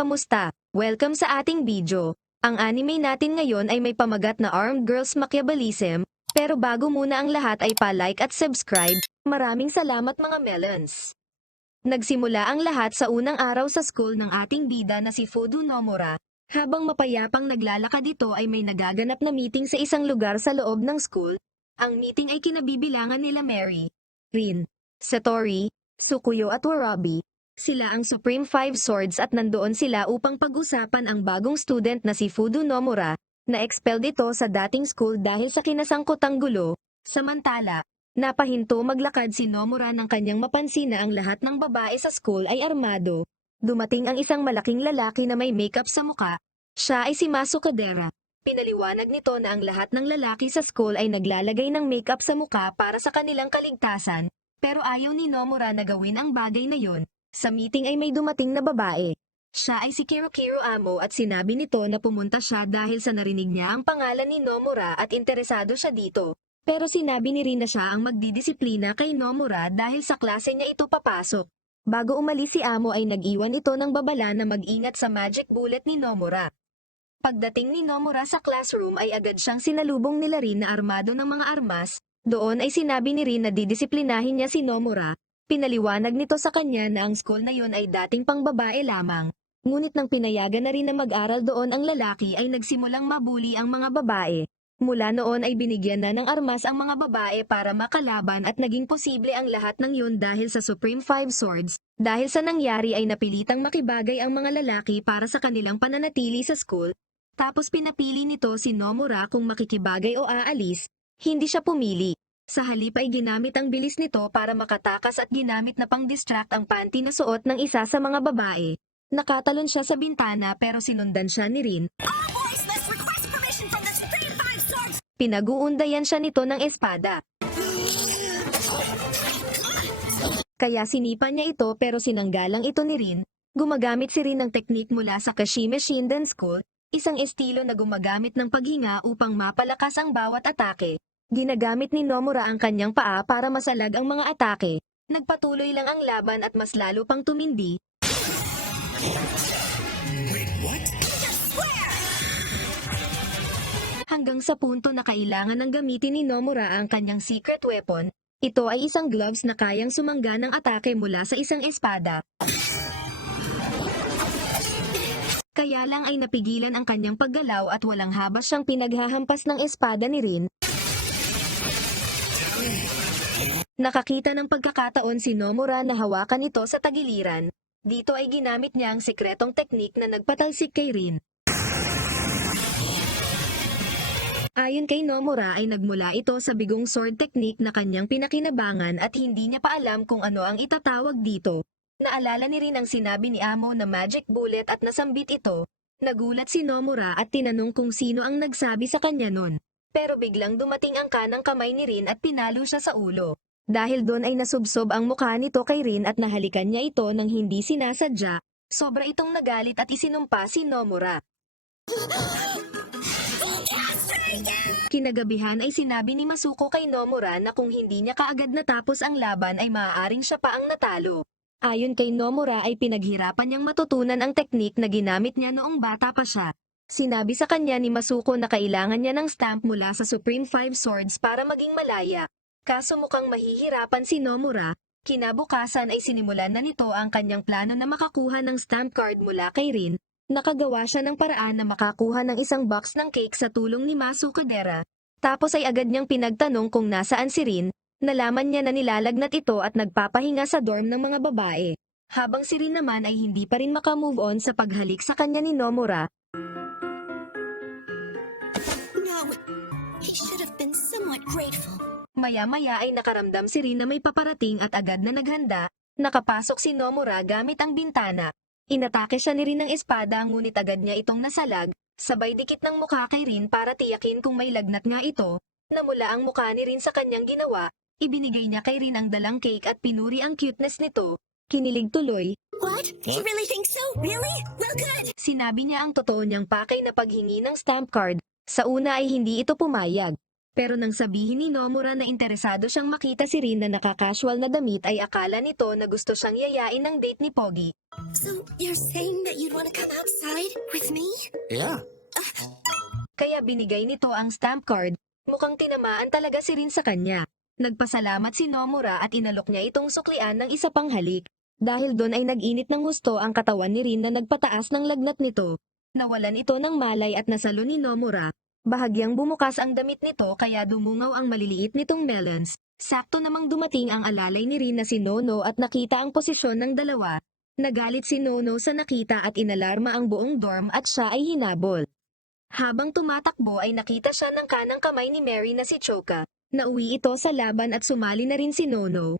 kamusta? Welcome sa ating video. Ang anime natin ngayon ay may pamagat na Armed Girls Machiavellism, pero bago muna ang lahat ay pa-like at subscribe. Maraming salamat mga melons. Nagsimula ang lahat sa unang araw sa school ng ating bida na si Fudo Nomura. Habang mapayapang naglalakad ito ay may nagaganap na meeting sa isang lugar sa loob ng school. Ang meeting ay kinabibilangan nila Mary, Rin, Satori, Tsukuyo at Warabi. Sila ang Supreme Five Swords at nandoon sila upang pag-usapan ang bagong student na si Fudo Nomura, na expelled ito sa dating school dahil sa kinasangkutang gulo. Samantala, napahinto maglakad si Nomura nang kanyang mapansin na ang lahat ng babae sa school ay armado. Dumating ang isang malaking lalaki na may makeup sa muka. Siya ay si Masu Kadera. Pinaliwanag nito na ang lahat ng lalaki sa school ay naglalagay ng makeup sa muka para sa kanilang kaligtasan, pero ayaw ni Nomura na gawin ang bagay na yon. Sa meeting ay may dumating na babae. Siya ay si Kirokiro Amo at sinabi nito na pumunta siya dahil sa narinig niya ang pangalan ni Nomura at interesado siya dito. Pero sinabi ni Rin na siya ang magdidisiplina kay Nomura dahil sa klase niya ito papasok. Bago umalis si Amo ay nag-iwan ito ng babala na mag-ingat sa magic bullet ni Nomura. Pagdating ni Nomura sa classroom ay agad siyang sinalubong nila Rin na armado ng mga armas. Doon ay sinabi ni Rin na didisiplinahin niya si Nomura. Pinaliwanag nito sa kanya na ang school na yun ay dating pangbabae lamang. Ngunit nang pinayagan na rin na mag-aral doon ang lalaki ay nagsimulang mabuli ang mga babae. Mula noon ay binigyan na ng armas ang mga babae para makalaban at naging posible ang lahat ng yun dahil sa Supreme Five Swords. Dahil sa nangyari ay napilitang makibagay ang mga lalaki para sa kanilang pananatili sa school. Tapos pinapili nito si Nomura kung makikibagay o aalis. Hindi siya pumili. Sa halip ay ginamit ang bilis nito para makatakas at ginamit na pang-distract ang panty na suot ng isa sa mga babae. Nakatalon siya sa bintana pero sinundan siya ni Rin. Pinag-uundayan siya nito ng espada. Kaya sinipa niya ito pero sinanggalang ito ni Rin. Gumagamit si Rin ng teknik mula sa Kashime Shinden School, isang estilo na gumagamit ng paghinga upang mapalakas ang bawat atake. Ginagamit ni Nomura ang kanyang paa para masalag ang mga atake. Nagpatuloy lang ang laban at mas lalo pang tumindi. Hanggang sa punto na kailangan ng gamitin ni Nomura ang kanyang secret weapon. Ito ay isang gloves na kayang sumangga ng atake mula sa isang espada. Kaya lang ay napigilan ang kanyang paggalaw at walang habas siyang pinaghahampas ng espada ni Rin. Nakakita ng pagkakataon si Nomura na hawakan ito sa tagiliran. Dito ay ginamit niya ang sikretong teknik na nagpatalsik kay Rin. Ayon kay Nomura ay nagmula ito sa bigong sword technique na kanyang pinakinabangan at hindi niya pa alam kung ano ang itatawag dito. Naalala ni Rin ang sinabi ni Amo na magic bullet at nasambit ito. Nagulat si Nomura at tinanong kung sino ang nagsabi sa kanya nun. Pero biglang dumating ang kanang kamay ni Rin at pinalo siya sa ulo. Dahil doon ay nasubsob ang mukha nito kay Rin at nahalikan niya ito nang hindi sinasadya, sobra itong nagalit at isinumpa si Nomura. Kinagabihan ay sinabi ni Masuko kay Nomura na kung hindi niya kaagad natapos ang laban ay maaaring siya pa ang natalo. Ayon kay Nomura ay pinaghirapan niyang matutunan ang teknik na ginamit niya noong bata pa siya. Sinabi sa kanya ni Masuko na kailangan niya ng stamp mula sa Supreme Five Swords para maging malaya. Kaso mukhang mahihirapan si Nomura. Kinabukasan ay sinimulan na nito ang kanyang plano na makakuha ng stamp card mula kay Rin. Nakagawa siya ng paraan na makakuha ng isang box ng cake sa tulong ni Masu Kadera. Tapos ay agad niyang pinagtanong kung nasaan si Rin. Nalaman niya na nilalagnat ito at nagpapahinga sa dorm ng mga babae. Habang si Rin naman ay hindi pa rin makamove on sa paghalik sa kanya ni Nomura. No, he should have been somewhat grateful. Maya-maya ay nakaramdam si Rin na may paparating at agad na naghanda. Nakapasok si Nomura gamit ang bintana. Inatake siya ni Rin ng espada ngunit agad niya itong nasalag, sabay dikit ng mukha kay Rin para tiyakin kung may lagnat nga ito. Namula ang mukha ni Rin sa kanyang ginawa, ibinigay niya kay Rin ang dalang cake at pinuri ang cuteness nito. Kinilig tuloy. What? He really thinks so? Really? Well, good. Sinabi niya ang totoo niyang pakay na paghingi ng stamp card. Sa una ay hindi ito pumayag. Pero nang sabihin ni Nomura na interesado siyang makita si Rin na nakakasual na damit ay akala nito na gusto siyang yayain ng date ni Pogi. So, you're saying that you'd want to come outside with me? Yeah. Kaya binigay nito ang stamp card. Mukhang tinamaan talaga si Rin sa kanya. Nagpasalamat si Nomura at inalok niya itong suklian ng isa pang halik. Dahil doon ay nag-init ng gusto ang katawan ni Rin na nagpataas ng lagnat nito. Nawalan ito ng malay at nasalo ni Nomura. Bahagyang bumukas ang damit nito kaya dumungaw ang maliliit nitong melons. Sakto namang dumating ang alalay ni Rin na si Nono at nakita ang posisyon ng dalawa. Nagalit si Nono sa nakita at inalarma ang buong dorm at siya ay hinabol. Habang tumatakbo ay nakita siya ng kanang kamay ni Mary na si Choka. Nauwi ito sa laban at sumali na rin si Nono.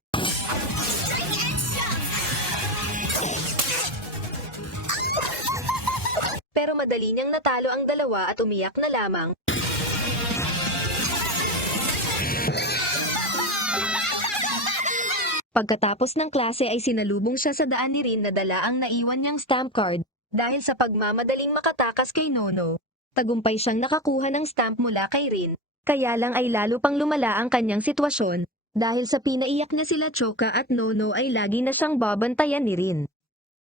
Pero madali niyang natalo ang dalawa at umiyak na lamang. Pagkatapos ng klase ay sinalubong siya sa daan ni Rin na dala ang naiwan niyang stamp card. Dahil sa pagmamadaling makatakas kay Nono, tagumpay siyang nakakuha ng stamp mula kay Rin. Kaya lang ay lalo pang lumala ang kanyang sitwasyon. Dahil sa pinaiyak niya sila Choka at Nono ay lagi na siyang babantayan ni Rin.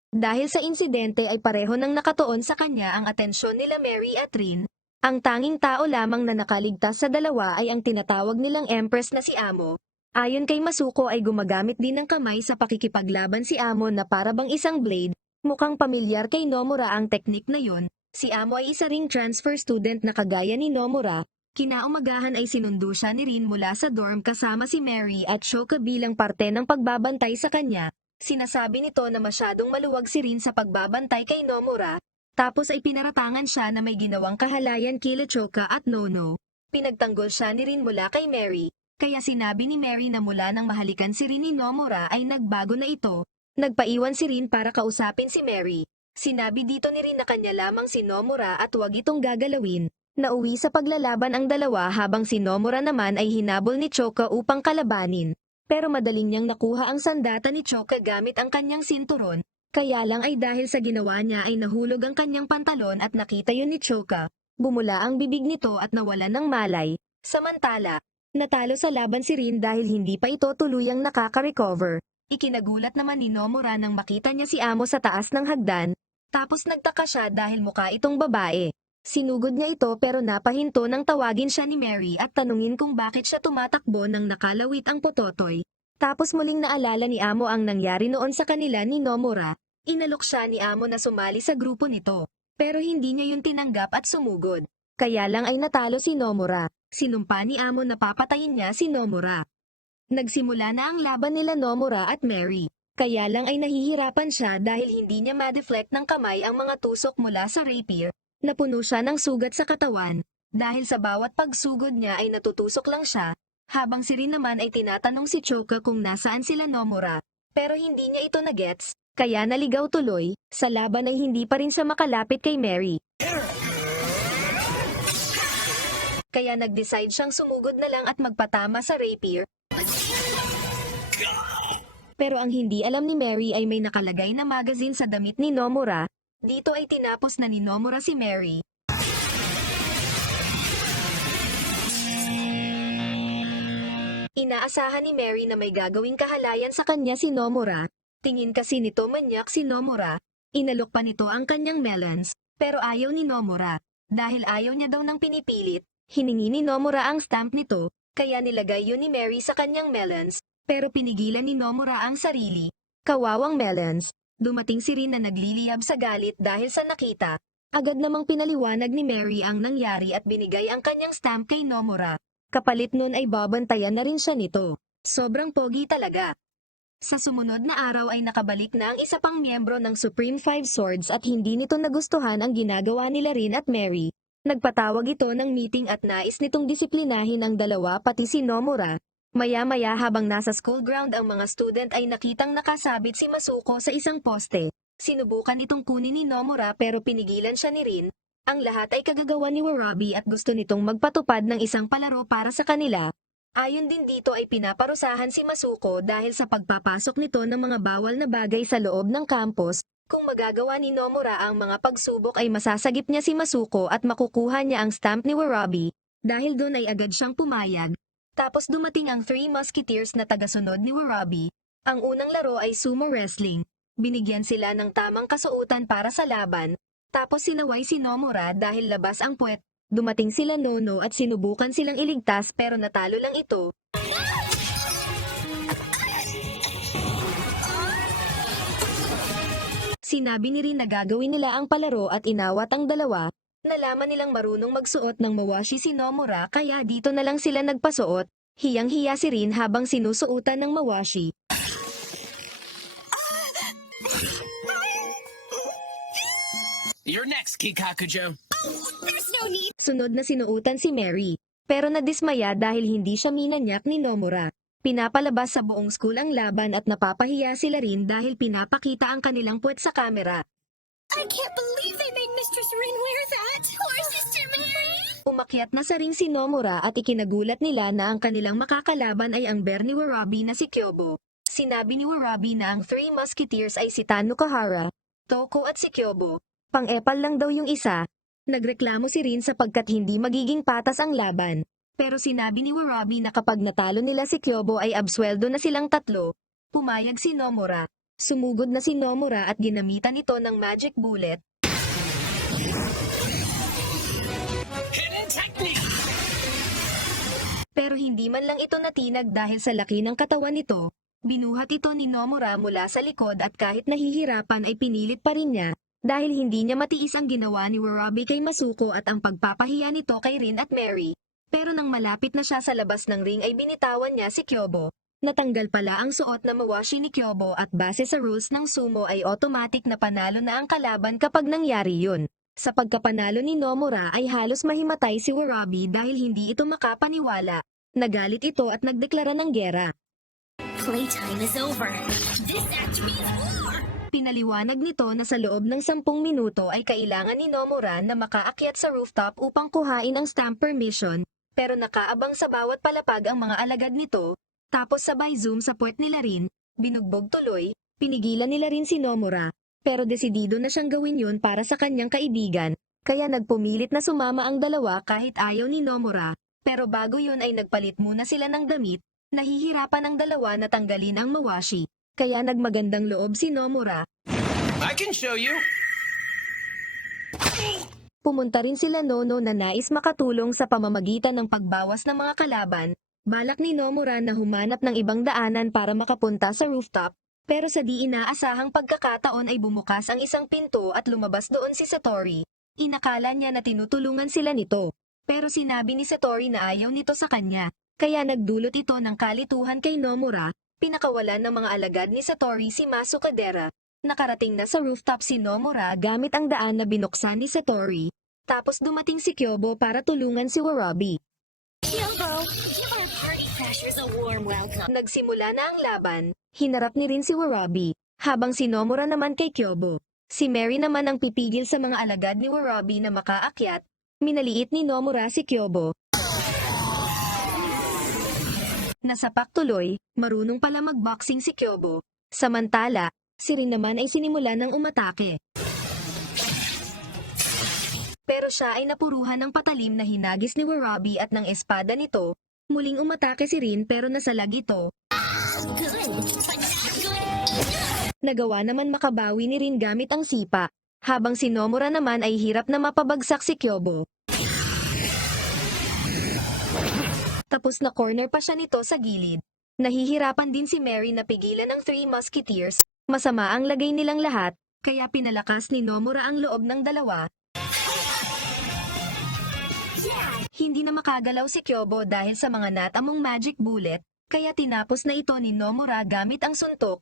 Dahil sa insidente ay pareho nang nakatuon sa kanya ang atensyon nila Mary at Rin. Ang tanging tao lamang na nakaligtas sa dalawa ay ang tinatawag nilang Empress na si Amo. Ayon kay Masuko ay gumagamit din ng kamay sa pakikipaglaban si Amo na para bang isang blade. Mukhang pamilyar kay Nomura ang teknik na yon. Si Amo ay isa ring transfer student na kagaya ni Nomura. Kinaumagahan ay sinundo siya ni Rin mula sa dorm kasama si Mary at Shoka bilang parte ng pagbabantay sa kanya. Sinasabi nito na masyadong maluwag si Rin sa pagbabantay kay Nomura. Tapos ay pinaratangan siya na may ginawang kahalayan kila Choka at Nono. Pinagtanggol siya ni Rin mula kay Mary. Kaya sinabi ni Mary na mula nang mahalikan si Rin ni Nomura ay nagbago na ito. Nagpaiwan si Rin para kausapin si Mary. Sinabi dito ni Rin na kanya lamang si Nomura at huwag itong gagalawin. Nauwi sa paglalaban ang dalawa habang si Nomura naman ay hinabol ni Choka upang kalabanin. Pero madaling niyang nakuha ang sandata ni Choka gamit ang kanyang sinturon. Kaya lang ay dahil sa ginawa niya ay nahulog ang kanyang pantalon at nakita yun ni Choka. Bumula ang bibig nito at nawalan ng malay. Samantala, natalo sa laban si Rin dahil hindi pa ito tuluyang nakaka-recover. Ikinagulat naman ni Nomura nang makita niya si Amo sa taas ng hagdan. Tapos nagtaka siya dahil mukha itong babae. Sinugod niya ito pero napahinto nang tawagin siya ni Mary at tanungin kung bakit siya tumatakbo nang nakalawit ang pototoy. Tapos muling naalala ni Amo ang nangyari noon sa kanila ni Nomura. Inalok siya ni Amo na sumali sa grupo nito. Pero hindi niya yun tinanggap at sumugod. Kaya lang ay natalo si Nomura. Sinumpa ni Amo na papatayin niya si Nomura. Nagsimula na ang laban nila Nomura at Mary. Kaya lang ay nahihirapan siya dahil hindi niya ma-deflect ng kamay ang mga tusok mula sa rapier. Napuno siya ng sugat sa katawan. Dahil sa bawat pagsugod niya ay natutusok lang siya. Habang si Rin naman ay tinatanong si Choka kung nasaan sila Nomura. Pero hindi niya ito na-gets. Kaya naligaw tuloy. Sa laban ay hindi pa rin siya makalapit kay Mary. Kaya nag-decide siyang sumugod na lang at magpatama sa rapier. Pero ang hindi alam ni Mary ay may nakalagay na magazine sa damit ni Nomura. Dito ay tinapos na ni Nomura si Mary. Inaasahan ni Mary na may gagawing kahalayan sa kanya si Nomura. Tingin kasi nito manyak si Nomura. Inalok pa nito ang kanyang melons. Pero ayaw ni Nomura. Dahil ayaw niya daw ng pinipilit, hiningi ni Nomura ang stamp nito. Kaya nilagay yun ni Mary sa kanyang melons. Pero pinigilan ni Nomura ang sarili. Kawawang melons. Dumating si Rin na nagliliyab sa galit dahil sa nakita. Agad namang pinaliwanag ni Mary ang nangyari at binigay ang kanyang stamp kay Nomura. Kapalit nun ay babantayan na rin siya nito. Sobrang pogi talaga. Sa sumunod na araw ay nakabalik na ang isa pang miyembro ng Supreme Five Swords at hindi nito nagustuhan ang ginagawa nila Rin at Mary. Nagpatawag ito ng meeting at nais nitong disiplinahin ang dalawa pati si Nomura. Maya-maya habang nasa school ground ang mga student ay nakitang nakasabit si Masuko sa isang poste. Sinubukan itong kunin ni Nomura pero pinigilan siya ni Rin. Ang lahat ay kagagawa ni Warabi at gusto nitong magpatupad ng isang palaro para sa kanila. Ayon din dito ay pinaparusahan si Masuko dahil sa pagpapasok nito ng mga bawal na bagay sa loob ng campus. Kung magagawa ni Nomura ang mga pagsubok ay masasagip niya si Masuko at makukuha niya ang stamp ni Warabi. Dahil doon ay agad siyang pumayag. Tapos dumating ang Three Musketeers na tagasunod ni Warabi. Ang unang laro ay sumo wrestling. Binigyan sila ng tamang kasuotan para sa laban. Tapos sinaway si Nomura dahil labas ang puwet. Dumating sila Nono at sinubukan silang iligtas pero natalo lang ito. Sinabi ni Rin na gagawin nila ang palaro at inawat ang dalawa. Nalaman nilang marunong magsuot ng mawashi si Nomura kaya dito na lang sila nagpasuot. Hiyang-hiya si Rin habang sinusuotan ng mawashi. You're next, Kikakujo. There's no need. Sunod na sinuutan si Mary. Pero nadismaya dahil hindi siya minanyak ni Nomura. Pinapalabas sa buong school ang laban at napapahiya sila Rin dahil pinapakita ang kanilang puwet sa kamera. I can't believe they made Mistress Rin wear that. Poor Sister Mary. Umakyat na sa ring si Nomura at ikinagulat nila na ang kanilang makakalaban ay ang bear ni Warabi na si Kyobo. Sinabi ni Warabi na ang Three Musketeers ay si Tanukahara, Toko at si Kyobo. Pang-epal lang daw yung isa. Nagreklamo si Rin sapagkat hindi magiging patas ang laban. Pero sinabi ni Warabi na kapag natalo nila si Kyobo ay absueldo na silang tatlo. Pumayag si Nomura. Sumugod na si Nomura at ginamitan ito ng magic bullet. Hidden technique! Pero hindi man lang ito natinag dahil sa laki ng katawan nito. Binuhat ito ni Nomura mula sa likod at kahit nahihirapan ay pinilit pa rin niya. Dahil hindi niya matiis ang ginawa ni Warabi kay Masuko at ang pagpapahiya nito kay Rin at Mary. Pero nang malapit na siya sa labas ng ring ay binitawan niya si Kyobo. Natanggal pala ang suot na mawashi ni Kyobo at base sa rules ng sumo ay automatic na panalo na ang kalaban kapag nangyari yun. Sa pagkapanalo ni Nomura ay halos mahimatay si Warabi dahil hindi ito makapaniwala. Nagalit ito at nagdeklara ng gera. Playtime is over. This act means war. Pinaliwanag nito na sa loob ng 10 minuto ay kailangan ni Nomura na makaakyat sa rooftop upang kuhain ang stamp permission, pero nakaabang sa bawat palapag ang mga alagad nito, tapos sabay zoom sa puwet nila Rin, binugbog tuloy, pinigilan nila Rin si Nomura, pero desidido na siyang gawin yun para sa kanyang kaibigan, kaya nagpumilit na sumama ang dalawa kahit ayaw ni Nomura, pero bago yun ay nagpalit muna sila ng damit, nahihirapan ang dalawa na tanggalin ang mawashi. Kaya nagmagandang loob si Nomura. I can show you. Pumunta rin sila Nono na nais makatulong sa pamamagitan ng pagbawas ng mga kalaban. Balak ni Nomura na humanap ng ibang daanan para makapunta sa rooftop. Pero sa di inaasahang pagkakataon ay bumukas ang isang pinto at lumabas doon si Satori. Inakala niya na tinutulungan sila nito. Pero sinabi ni Satori na ayaw nito sa kanya. Kaya nagdulot ito ng kalituhan kay Nomura. Pinakawalan ng mga alagad ni Satori si Masukadera. Nakarating na sa rooftop si Nomura gamit ang daan na binuksan ni Satori. Tapos dumating si Kyobo para tulungan si Warabi. Kyobo, give our party crashers a warm welcome. Nagsimula na ang laban. Hinarap ni Rin si Warabi. Habang si Nomura naman kay Kyobo. Si Mary naman ang pipigil sa mga alagad ni Warabi na makaakyat. Minaliit ni Nomura si Kyobo. Nasapak tuloy, marunong pala magboxing si Kyobo. Samantala, si Rin naman ay sinimula ng umatake. Pero siya ay napuruhan ng patalim na hinagis ni Warabi at ng espada nito. Muling umatake si Rin pero nasalag ito. Nagawa naman makabawi ni Rin gamit ang sipa. Habang si Nomura naman ay hirap na mapabagsak si Kyobo. Tapos na corner pa siya nito sa gilid. Nahihirapan din si Mary na pigilan ng Three Musketeers. Masama ang lagay nilang lahat, kaya pinalakas ni Nomura ang loob ng dalawa. Hindi na makagalaw si Kyobo dahil sa mga natamong magic bullet, kaya tinapos na ito ni Nomura gamit ang suntok.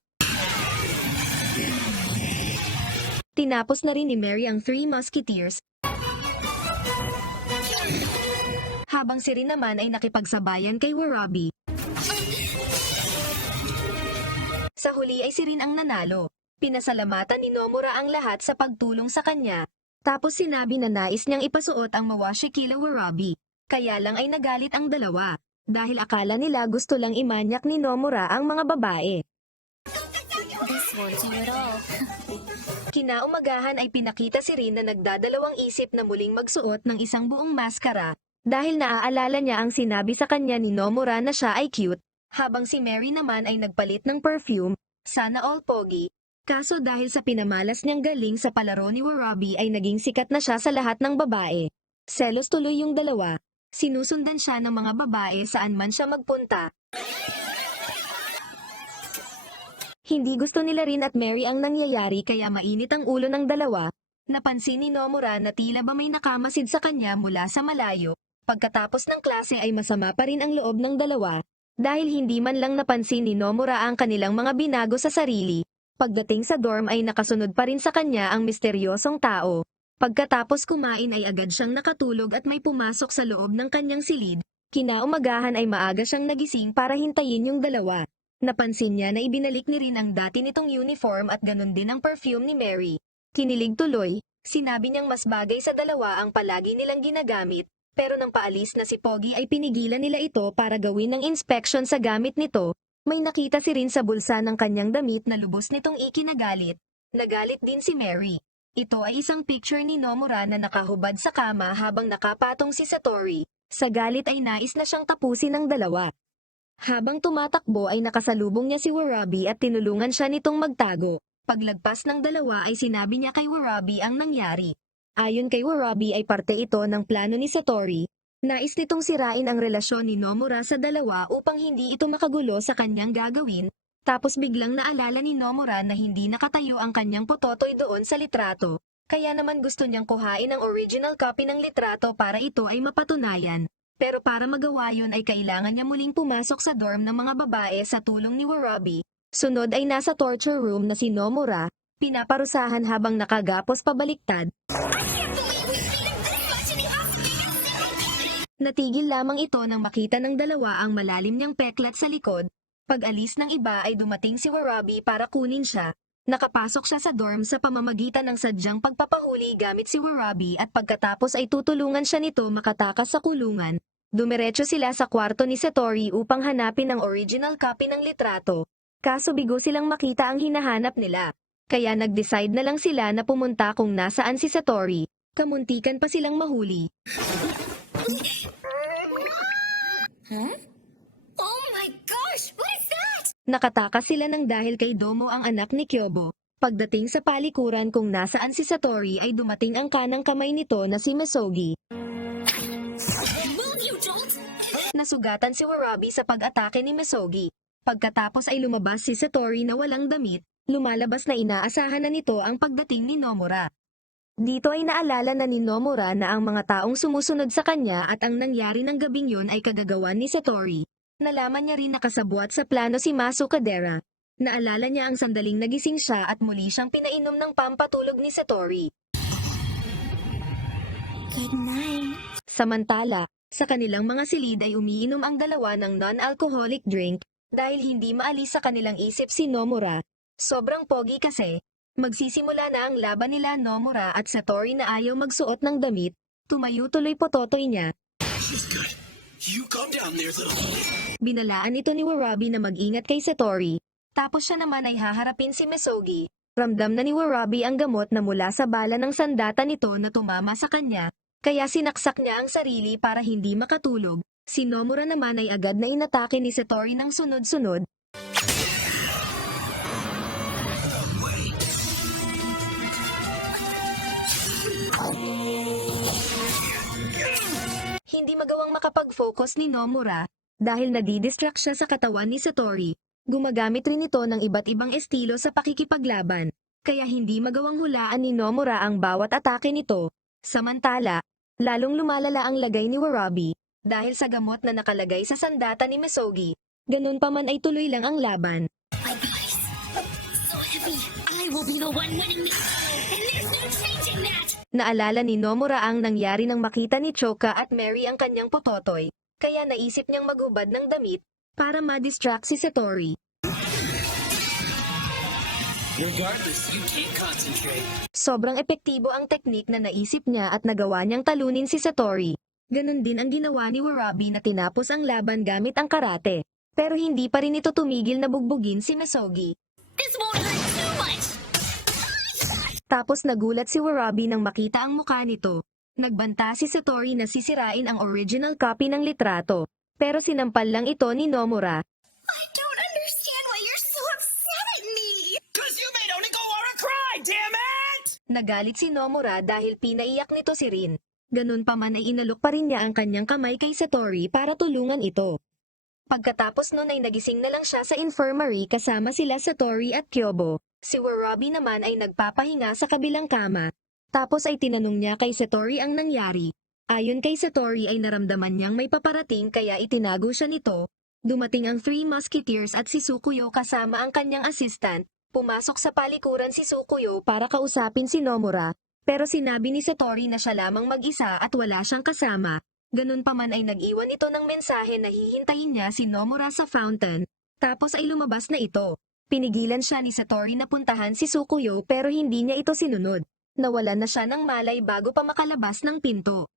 Tinapos na rin ni Mary ang Three Musketeers. Habang si Rin naman ay nakipagsabayan kay Warabi. Sa huli ay si Rin ang nanalo. Pinasalamatan ni Nomura ang lahat sa pagtulong sa kanya. Tapos sinabi na nais niyang ipasuot ang mawashi kila Warabi. Kaya lang ay nagalit ang dalawa. Dahil akala nila gusto lang imanyak ni Nomura ang mga babae. This won't do at all. Kinaumagahan ay pinakita si Rin na nagdadalawang isip na muling magsuot ng isang buong maskara. Dahil naaalala niya ang sinabi sa kanya ni Nomura na siya ay cute, habang si Mary naman ay nagpalit ng perfume, sana all pogi. Kaso dahil sa pinamalas niyang galing sa palaro ni Warabi ay naging sikat na siya sa lahat ng babae. Selos tuloy yung dalawa. Sinusundan siya ng mga babae saan man siya magpunta. Hindi gusto nila rin at Mary ang nangyayari kaya mainit ang ulo ng dalawa. Napansin ni Nomura na tila ba may nakamasid sa kanya mula sa malayo. Pagkatapos ng klase ay masama pa rin ang loob ng dalawa. Dahil hindi man lang napansin ni Nomura ang kanilang mga binago sa sarili. Pagdating sa dorm ay nakasunod pa rin sa kanya ang misteryosong tao. Pagkatapos kumain ay agad siyang nakatulog at may pumasok sa loob ng kanyang silid. Kinaumagahan ay maaga siyang nagising para hintayin yung dalawa. Napansin niya na ibinalik ni Rin ang dati nitong uniform at ganun din ang perfume ni Mary. Kinilig tuloy, sinabi niyang mas bagay sa dalawa ang palagi nilang ginagamit, pero nang paalis na si Pogi ay pinigilan nila ito para gawin ng inspection sa gamit nito. May nakita si Rin sa bulsa ng kanyang damit na lubos nitong ikinagalit. Nagalit din si Mary. Ito ay isang picture ni Nomura na nakahubad sa kama habang nakapatong si Satori. Sa galit ay nais na siyang tapusin ng dalawa. Habang tumatakbo ay nakasalubong niya si Warabi at tinulungan siya nitong magtago. Paglagpas ng dalawa ay sinabi niya kay Warabi ang nangyari. Ayon kay Warabi ay parte ito ng plano ni Satori. Nais nitong sirain ang relasyon ni Nomura sa dalawa upang hindi ito makagulo sa kanyang gagawin. Tapos biglang naalala ni Nomura na hindi nakatayo ang kanyang pototoy doon sa litrato. Kaya naman gusto niyang kuhain ang original copy ng litrato para ito ay mapatunayan. Pero para magawa yun ay kailangan niya muling pumasok sa dorm ng mga babae sa tulong ni Warabi. Sunod ay nasa torture room na si Nomura, pinaparusahan habang nakagapos pabaliktad. I can't believe we spent this much in the Natigil lamang ito nang makita ng dalawa ang malalim niyang peklat sa likod. Pag-alis ng iba ay dumating si Warabi para kunin siya. Nakapasok siya sa dorm sa pamamagitan ng sadyang pagpapahuli gamit si Warabi at pagkatapos ay tutulungan siya nito makatakas sa kulungan. Dumiretso sila sa kwarto ni Satori upang hanapin ang original copy ng litrato. Kaso bigo silang makita ang hinahanap nila. Kaya nag-decide na lang sila na pumunta kung nasaan si Satori. Kamuntikan pa silang mahuli. Oh my gosh, what is that? Nakatakas sila ng dahil kay Domo ang anak ni Kyobo. Pagdating sa palikuran kung nasaan si Satori ay dumating ang kanang kamay nito na si Mesogi. Move, you dolt! Nasugatan si Warabi sa pag-atake ni Mesogi. Pagkatapos ay lumabas si Satori na walang damit, lumalabas na inaasahan na nito ang pagdating ni Nomura. Dito ay naalala na ni Nomura na ang mga taong sumusunod sa kanya at ang nangyari ng gabing yun ay kagagawan ni Satori. Nalaman niya rin nakasabuat sa plano si Masu Kadera. Naalala niya ang sandaling nagising siya at muli siyang pinainom ng pampatulog ni Satori. Good night. Samantala, sa kanilang mga silid ay umiinom ang dalawa ng non-alcoholic drink dahil hindi maalis sa kanilang isip si Nomura. Sobrang pogi kasi. Magsisimula na ang laban nila Nomura at Satori na ayaw magsuot ng damit. Tumayo tuloy pototoy niya. He's good. You calm down there, little. Binalaan ito ni Warabi na mag-ingat kay Satori. Tapos siya naman ay haharapin si Mesogi. Ramdam na ni Warabi ang gamot na mula sa bala ng sandata nito na tumama sa kanya. Kaya sinaksak niya ang sarili para hindi makatulog. Si Nomura naman ay agad na inatake ni Satori ng sunod-sunod. Hindi magawang makapag-focus ni Nomura dahil nadidistract siya sa katawan ni Satori. Gumagamit rin ito ng iba't ibang estilo sa pakikipaglaban, kaya hindi magawang hulaan ni Nomura ang bawat atake nito. Samantala, lalong lumalala ang lagay ni Warabi dahil sa gamot na nakalagay sa sandata ni Mesogi. Ganun pa man ay tuloy lang ang laban. My guys, so heavy. I will be the one winning this. And there's no changing that. Naalala ni Nomura ang nangyari nang makita ni Choka at Mary ang kanyang pototoy, kaya naisip niyang magubad ng damit para ma-distract si Satori. Regardless, you can't concentrate. Sobrang epektibo ang teknik na naisip niya at nagawa niyang talunin si Satori. Ganon din ang ginawa ni Warabi na tinapos ang laban gamit ang karate. Pero hindi pa rin ito tumigil na bugbugin si Mesogi. This won't hurt too much. Tapos nagulat si Warabi nang makita ang mukha nito. Nagbanta si Satori na sisirain ang original copy ng litrato, pero sinampal lang ito ni Nomura. I don't understand why you're so upset at me. Cause you made Onigawara cry, damn it! Nagalit si Nomura dahil pinaiyak nito si Rin. Ganun pa man ay inalok pa rin niya ang kanyang kamay kay Satori para tulungan ito. Pagkatapos nun ay nagising na lang siya sa infirmary kasama sila Satori at Kyobo. Si Warabi naman ay nagpapahinga sa kabilang kama. Tapos ay tinanong niya kay Satori ang nangyari. Ayon kay Satori ay naramdaman niyang may paparating kaya itinago siya nito. Dumating ang Three Musketeers at si Sukuyo kasama ang kanyang assistant. Pumasok sa palikuran si Sukuyo para kausapin si Nomura. Pero sinabi ni Satori na siya lamang mag-isa at wala siyang kasama. Ganun pa man ay nag-iwan ito ng mensahe na hihintayin niya si Nomura sa fountain. Tapos ay lumabas na ito. Pinigilan siya ni Satori na puntahan si Sukuyo pero hindi niya ito sinunod. Nawalan na siya ng malay bago pa makalabas ng pinto.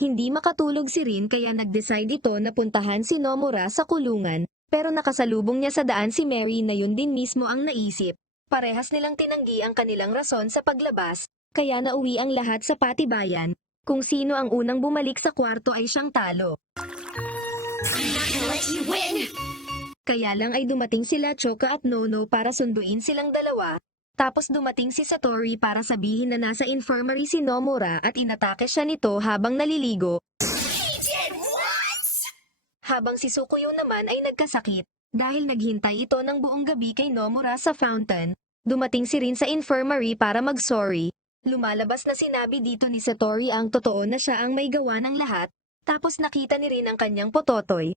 Hindi makatulog si Rin kaya nag-decide ito na puntahan si Nomura sa kulungan, pero nakasalubong niya sa daan si Mary na yun din mismo ang naisip. Parehas nilang tinanggi ang kanilang rason sa paglabas, kaya nauwi ang lahat sa patibayan. Kung sino ang unang bumalik sa kwarto ay siyang talo. I'm not gonna let you win. Kaya lang ay dumating sila Choka at Nono para sunduin silang dalawa. Tapos dumating si Satori para sabihin na nasa infirmary si Nomura at inatake siya nito habang naliligo. He did what? Habang si Sukuyo naman ay nagkasakit. Dahil naghintay ito ng buong gabi kay Nomura sa fountain, dumating si Rin sa infirmary para mag-sorry. Lumalabas na sinabi dito ni Satori ang totoo na siya ang may gawa ng lahat, tapos nakita ni Rin ang kanyang pototoy.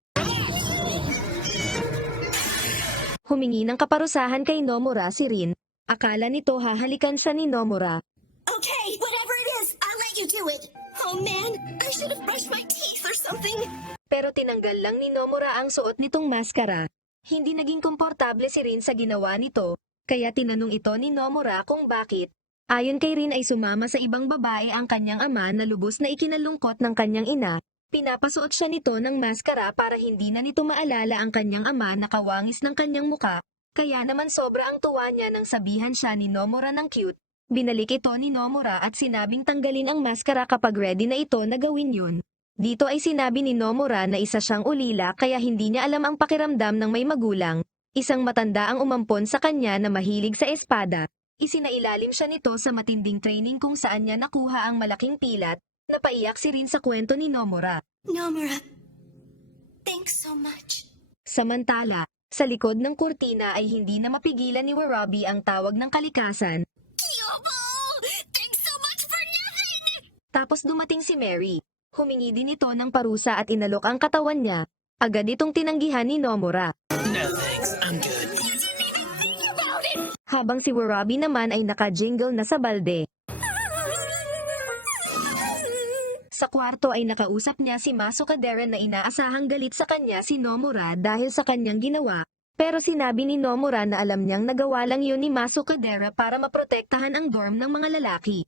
Humingi ng kaparusahan kay Nomura si Rin. Akala nito hahalikan siya ni Nomura. Okay, whatever it is, I'll let you do it. Oh man, I should have brushed my teeth or something. Pero tinanggal lang ni Nomura ang suot nitong maskara. Hindi naging komportable si Rin sa ginawa nito, kaya tinanong ito ni Nomura kung bakit. Ayon kay Rin ay sumama sa ibang babae ang kanyang ama na lubos na ikinalungkot ng kanyang ina. Pinapasuot siya nito ng maskara para hindi na nito maalala ang kanyang ama na kawangis ng kanyang muka. Kaya naman sobra ang tuwa niya nang sabihan siya ni Nomura ng cute. Binalik ito ni Nomura at sinabing tanggalin ang maskara kapag ready na ito na gawin yun. Dito ay sinabi ni Nomura na isa siyang ulila kaya hindi niya alam ang pakiramdam ng may magulang. Isang matanda ang umampon sa kanya na mahilig sa espada. Isinailalim siya nito sa matinding training kung saan niya nakuha ang malaking pilat. Napaiyak si Rin sa kwento ni Nomura. Nomura, thanks so much. Samantala, sa likod ng kurtina ay hindi na mapigilan ni Warabi ang tawag ng kalikasan. Kyobo! Thanks so much for nothing! Tapos dumating si Mary. Humingi din ito ng parusa at inalok ang katawan niya. Agad itong tinanggihan ni Nomura. No thanks, I'm good. You didn't even think about it! Habang si Warabi naman ay naka-jingle na sa balde. Sa kwarto ay nakausap niya si Masuka Deren na inaasahang galit sa kanya si Nomura dahil sa kanyang ginawa. Pero sinabi ni Nomura na alam niyang nagawa lang yun ni Masuka Dera para maprotektahan ang dorm ng mga lalaki.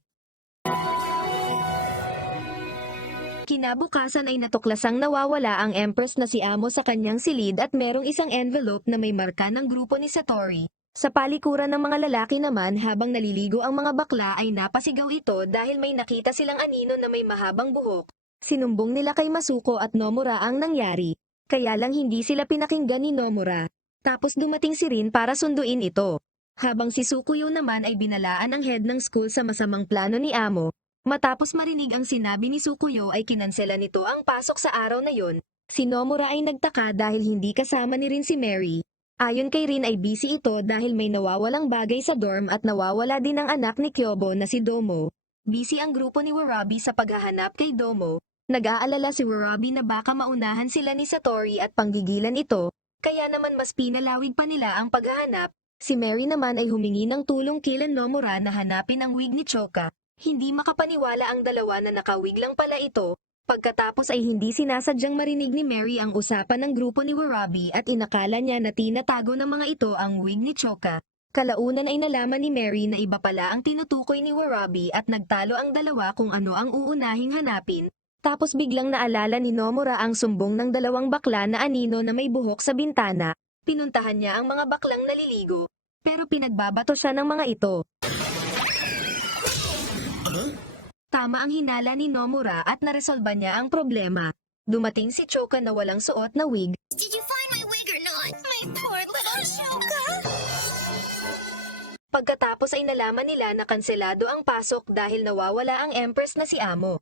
Kinabukasan ay natuklasang nawawala ang Empress na si Amo sa kanyang silid at merong isang envelope na may marka ng grupo ni Satori. Sa palikuran ng mga lalaki naman habang naliligo ang mga bakla ay napasigaw ito dahil may nakita silang anino na may mahabang buhok. Sinumbong nila kay Masuko at Nomura ang nangyari. Kaya lang hindi sila pinakinggan ni Nomura. Tapos dumating si Rin para sunduin ito. Habang si Sukuyo naman ay binalaan ang head ng school sa masamang plano ni Amo. Matapos marinig ang sinabi ni Sukuyo ay kinansela nito ang pasok sa araw na yon. Si Nomura ay nagtaka dahil hindi kasama ni Rin si Mary. Ayon kay Rin ay busy ito dahil may nawawalang bagay sa dorm at nawawala din ang anak ni Kyobo na si Domo. Busy ang grupo ni Warabi sa paghahanap kay Domo. Nag-aalala si Warabi na baka maunahan sila ni Satori at panggigilan ito, kaya naman mas pinalawig pa nila ang paghahanap. Si Mary naman ay humingi ng tulong kila Nomura na hanapin ang wig ni Choka. Hindi makapaniwala ang dalawa na nakawig lang pala ito. Pagkatapos ay hindi sinasadyang marinig ni Mary ang usapan ng grupo ni Warabi at inakala niya na tinatago ng mga ito ang wig ni Choka. Kalaunan ay nalaman ni Mary na iba pala ang tinutukoy ni Warabi at nagtalo ang dalawa kung ano ang uunahing hanapin. Tapos biglang naalala ni Nomura ang sumbong ng dalawang bakla na anino na may buhok sa bintana. Pinuntahan niya ang mga baklang naliligo, pero pinagbabato siya ng mga ito. tama ang hinala ni Nomura at naresolba niya ang problema. Dumating si Choka na walang suot na wig. Did you find my wig or not? My poor little Shoka. Pagkatapos ay nalaman nila na kanselado ang pasok dahil nawawala ang Empress na si Amo.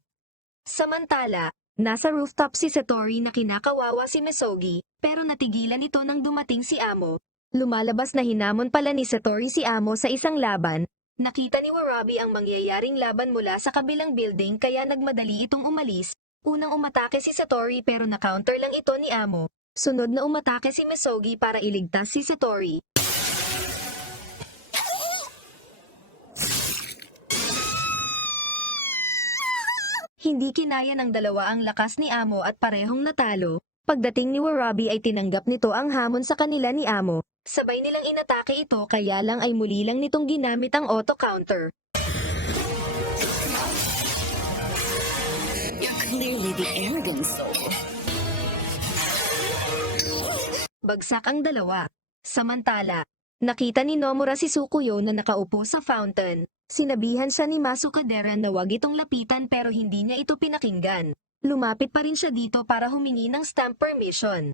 Samantala, nasa rooftop si Satori na kinakawawa si Mesogi, pero natigilan ito nang dumating si Amo. Lumalabas na hinamon pala ni Satori si Amo sa isang laban. Nakita ni Warabi ang mangyayaring laban mula sa kabilang building kaya nagmadali itong umalis. Unang umatake si Satori pero na-counter lang ito ni Amo. Sunod na umatake si Mesogi para iligtas si Satori. Hindi kinaya ng dalawa ang lakas ni Amo at parehong natalo. Pagdating ni Warabi ay tinanggap nito ang hamon sa kanila ni Amo. Sabay nilang inatake ito kaya lang ay muli lang nitong ginamit ang auto-counter. You're clearly the arrogant soul. Bagsak ang dalawa. Samantala, nakita ni Nomura si Sukuyo na nakaupo sa fountain. Sinabihan siya ni Masukadera na wag itong lapitan pero hindi niya ito pinakinggan. Lumapit pa rin siya dito para humingi ng stamp permission.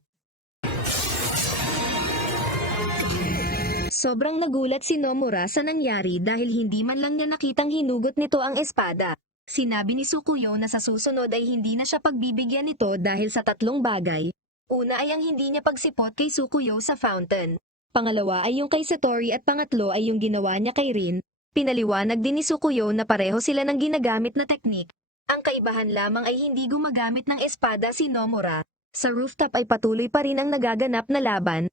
Sobrang nagulat si Nomura sa nangyari dahil hindi man lang niya nakitang hinugot nito ang espada. Sinabi ni Sukuyo na sa susunod ay hindi na siya pagbibigyan nito dahil sa tatlong bagay. Una ay ang hindi niya pagsipot kay Sukuyo sa fountain. Pangalawa ay yung kay Satori at pangatlo ay yung ginawa niya kay Rin. Pinaliwanag din ni Sukuyo na pareho sila ng ginagamit na teknik. Ang kaibahan lamang ay hindi gumagamit ng espada si Nomura. Sa rooftop ay patuloy pa rin ang nagaganap na laban.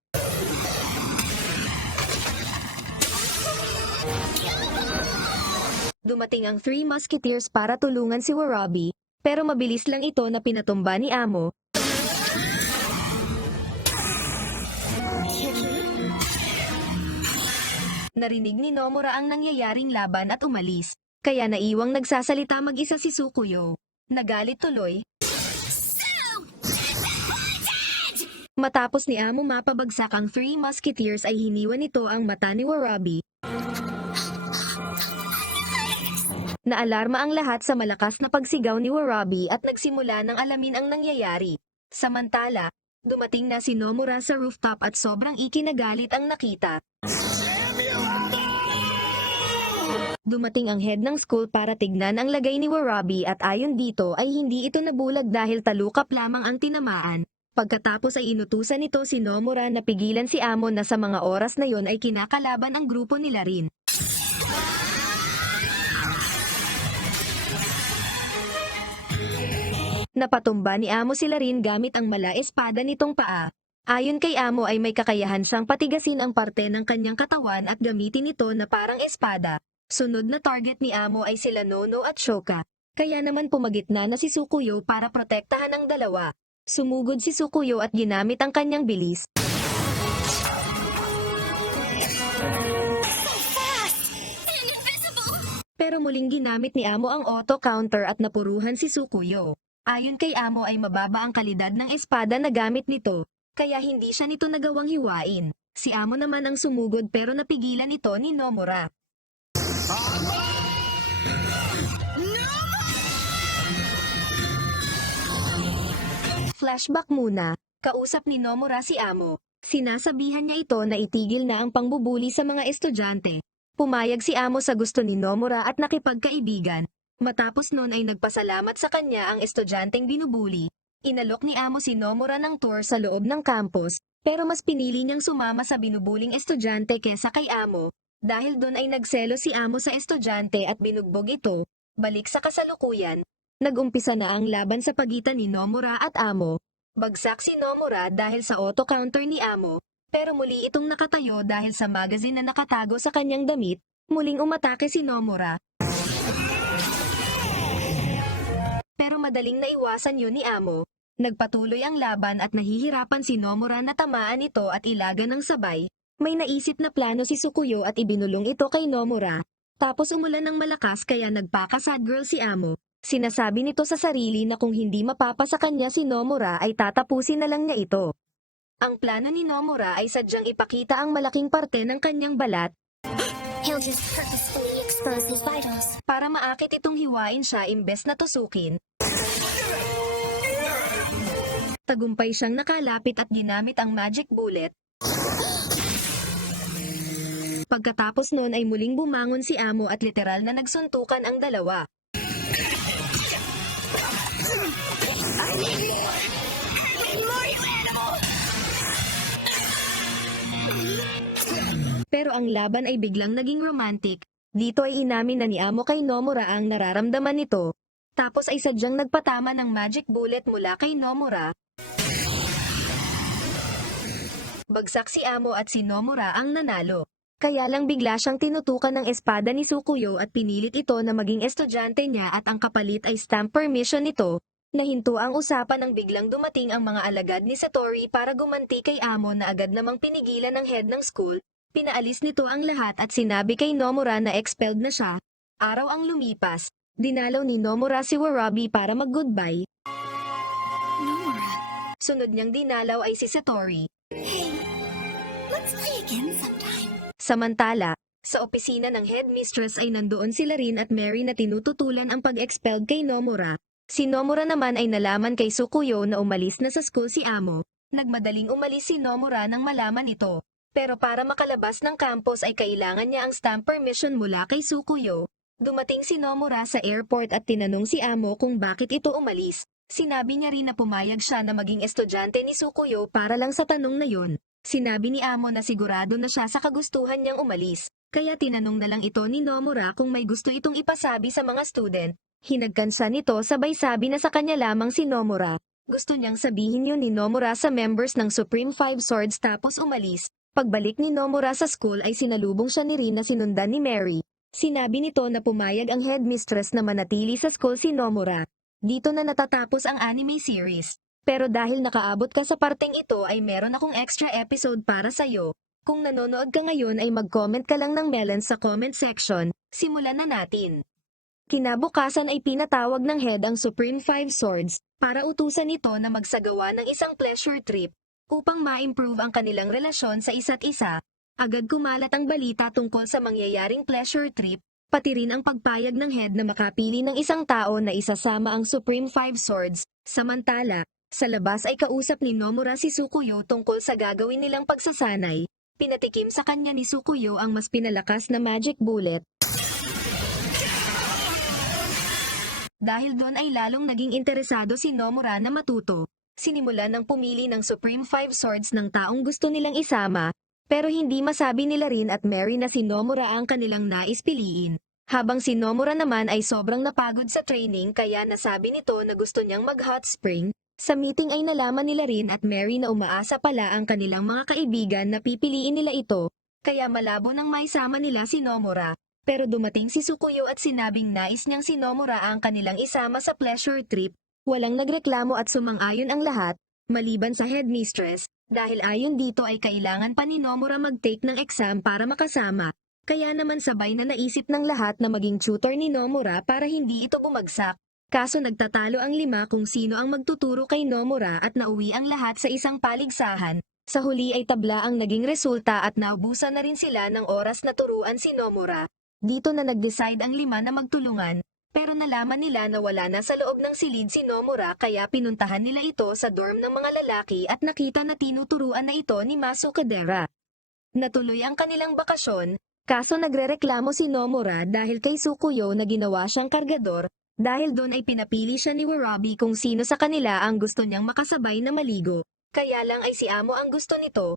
Dumating ang Three Musketeers para tulungan si Warabi, pero mabilis lang ito na pinatumba ni Amo. Narinig ni Nomura ang nangyayaring laban at umalis, kaya naiwang nagsasalita mag-isa si Sukuyo. Nagalit tuloy. Matapos ni Amo mapabagsak ang Three Musketeers ay hiniwan nito ang mata ni Warabi. Naalarma ang lahat sa malakas na pagsigaw ni Warabi at nagsimula ng alamin ang nangyayari. Samantala, dumating na si Nomura sa rooftop at sobrang ikinagalit ang nakita. Dumating ang head ng school para tignan ang lagay ni Warabi at ayon dito ay hindi ito nabulag dahil talukap lamang ang tinamaan. Pagkatapos ay inutusan nito si Nomura na pigilan si Amo na sa mga oras na yon ay kinakalaban ang grupo nila Rin. Napatumba ni Amo sila Rin gamit ang mala espada nitong paa. Ayon kay Amo ay may kakayahan siyang patigasin ang parte ng kanyang katawan at gamitin ito na parang espada. Sunod na target ni Amo ay sila Nono at Shoka. Kaya naman pumagitna na si Sukuyo para protektahan ang dalawa. Sumugod si Sukuyo at ginamit ang kanyang bilis. Pero muling ginamit ni Amo ang auto-counter at napuruhan si Sukuyo. Ayon kay Amo ay mababa ang kalidad ng espada na gamit nito, kaya hindi siya nito nagawang hiwain. Si Amo naman ang sumugod pero napigilan ito ni Nomura. Flashback muna, kausap ni Nomura si Amo. Sinasabihan niya ito na itigil na ang pangbubuli sa mga estudyante. Pumayag si Amo sa gusto ni Nomura at nakipagkaibigan. Matapos nun ay nagpasalamat sa kanya ang estudyanteng binubuli. Inalok ni Amo si Nomura ng tour sa loob ng campus, pero mas pinili niyang sumama sa binubuling estudyante kesa kay Amo. Dahil doon ay nagselo si Amo sa estudyante at binugbog ito. Balik sa kasalukuyan, nag-umpisa na ang laban sa pagitan ni Nomura at Amo. Bagsak si Nomura dahil sa auto-counter ni Amo, pero muli itong nakatayo dahil sa magazine na nakatago sa kanyang damit. Muling umatake si Nomura. Pero madaling naiwasan yun ni Amo. Nagpatuloy ang laban at nahihirapan si Nomura na tamaan ito at ilaga ng sabay. May naisip na plano si Sukuyo at ibinulong ito kay Nomura. Tapos umulan ng malakas kaya nagpaka-sad girl si Amo. Sinasabi nito sa sarili na kung hindi mapapasa kanya si Nomura ay tatapusin na lang niya ito. Ang plano ni Nomura ay sadyang ipakita ang malaking parte ng kanyang balat. He'll just purposefully expose his vitals. Para maakit itong hiwain siya imbes na tusukin. Tagumpay siyang nakalapit at ginamit ang magic bullet. Pagkatapos nun ay muling bumangon si Amo at literal na nagsuntukan ang dalawa. Pero ang laban ay biglang naging romantic. Dito ay inamin na ni Amo kay Nomura ang nararamdaman nito. Tapos ay sadyang nagpatama ng magic bullet mula kay Nomura. Bagsak si Amo at si Nomura ang nanalo. Kaya lang bigla siyang tinutukan ng espada ni Sukuyo at pinilit ito na maging estudyante niya at ang kapalit ay stamp permission nito. Nahinto ang usapan nang biglang dumating ang mga alagad ni Satori para gumanti kay Amo na agad namang pinigilan ng head ng school. Pinaalis nito ang lahat at sinabi kay Nomura na expelled na siya. Araw ang lumipas. Dinalaw ni Nomura si Warabi para mag-goodbye. Nomura. Sunod niyang dinalaw ay si Satori. Hey, let's play again sometime. Samantala, sa opisina ng headmistress ay nandoon sila Rin at Mary na tinututulan ang pag-expelled kay Nomura. Si Nomura naman ay nalaman kay Sukuyo na umalis na sa school si Amo. Nagmadaling umalis si Nomura nang malaman ito. Pero para makalabas ng campus ay kailangan niya ang stamp permission mula kay Sukuyo. Dumating si Nomura sa airport at tinanong si Amo kung bakit ito umalis. Sinabi niya rin na pumayag siya na maging estudyante ni Sukuyo para lang sa tanong na yon. Sinabi ni Amo na sigurado na siya sa kagustuhan niyang umalis. Kaya tinanong na lang ito ni Nomura kung may gusto itong ipasabi sa mga student. Hinagkan siya nito sabay sabi na sa kanya lamang si Nomura. Gusto niyang sabihin yun ni Nomura sa members ng Supreme Five Swords tapos umalis. Pagbalik ni Nomura sa school ay sinalubong siya ni Rin na sinundan ni Mary. Sinabi nito na pumayag ang headmistress na manatili sa school si Nomura. Dito na natatapos ang anime series. Pero dahil nakaabot ka sa parteng ito ay meron akong extra episode para sa'yo. Kung nanonood ka ngayon ay mag-comment ka lang ng melons sa comment section. Simulan na natin. Kinabukasan ay pinatawag ng head ang Supreme Five Swords para utusan ito na magsagawa ng isang pleasure trip upang ma-improve ang kanilang relasyon sa isa't isa. Agad kumalat ang balita tungkol sa mangyayaring pleasure trip, pati rin ang pagpayag ng head na makapili ng isang tao na isasama ang Supreme Five Swords. Samantala, sa labas ay kausap ni Nomura si Sukuyo tungkol sa gagawin nilang pagsasanay. Pinatikim sa kanya ni Sukuyo ang mas pinalakas na magic bullet. Dahil doon ay lalong naging interesado si Nomura na matuto. Sinimulan ng pumili ng Supreme Five Swords ng taong gusto nilang isama, pero hindi masabi nila Rin at Mary na si Nomura ang kanilang nais piliin. Habang si Nomura naman ay sobrang napagod sa training kaya nasabi nito na gusto niyang mag-hot spring. Sa meeting ay nalaman nila Rin at Mary na umaasa pala ang kanilang mga kaibigan na pipiliin nila ito, kaya malabo nang maisama nila si Nomura. Pero dumating si Sukuyo at sinabing nais niyang si Nomura ang kanilang isama sa pleasure trip. Walang nagreklamo at sumang-ayon ang lahat, maliban sa headmistress, dahil ayon dito ay kailangan pa ni Nomura mag-take ng exam para makasama. Kaya naman sabay na naisip ng lahat na maging tutor ni Nomura para hindi ito bumagsak. Kaso nagtatalo ang 5 kung sino ang magtuturo kay Nomura at nauwi ang lahat sa isang paligsahan. Sa huli ay tabla ang naging resulta at naubusan na rin sila ng oras na turuan si Nomura. Dito na nag-decide ang 5 na magtulungan, pero nalaman nila na wala na sa loob ng silid si Nomura kaya pinuntahan nila ito sa dorm ng mga lalaki at nakita na tinuturuan na ito ni Masukadera. Natuloy ang kanilang bakasyon, kaso nagrereklamo si Nomura dahil kay Sukuyo na ginawa siyang kargador. Dahil doon ay pinapili siya ni Warabi kung sino sa kanila ang gusto niyang makasabay na maligo. Kaya lang ay si Amo ang gusto nito.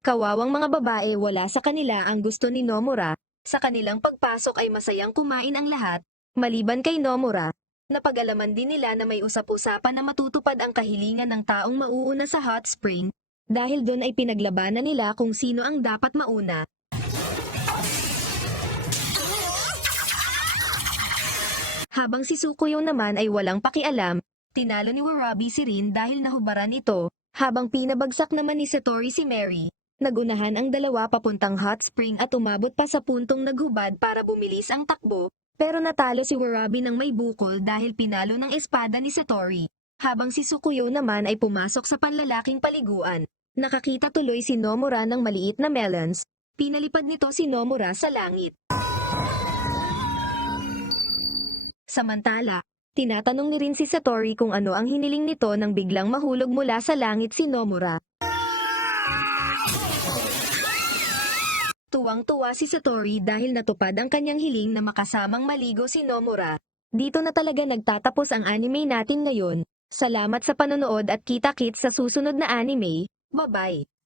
Kawawang mga babae wala sa kanila ang gusto ni Nomura. Sa kanilang pagpasok ay masayang kumain ang lahat, maliban kay Nomura. Napag-alaman din nila na may usap-usapan na matutupad ang kahilingan ng taong mauuna sa hot spring. Dahil doon ay pinaglabanan nila kung sino ang dapat mauna. Habang si Sukuyo naman ay walang pakialam, tinalo ni Warabi si Rin dahil nahubaran ito, habang pinabagsak naman ni Satori si Mary. Nagunahan ang dalawa papuntang hot spring at umabot pa sa puntong naghubad para bumilis ang takbo, pero natalo si Warabi ng may bukol dahil pinalo ng espada ni Satori. Habang si Sukuyo naman ay pumasok sa panlalaking paliguan. Nakakita tuloy si Nomura ng maliit na melons. Pinalipad nito si Nomura sa langit. Samantala, tinatanong ni rin si Satori kung ano ang hiniling nito nang biglang mahulog mula sa langit si Nomura. Tuwang-tuwa si Satori dahil natupad ang kanyang hiling na makasamang maligo si Nomura. Dito na talaga nagtatapos ang anime natin ngayon. Salamat sa panonood at kita-kits sa susunod na anime. Bye-bye!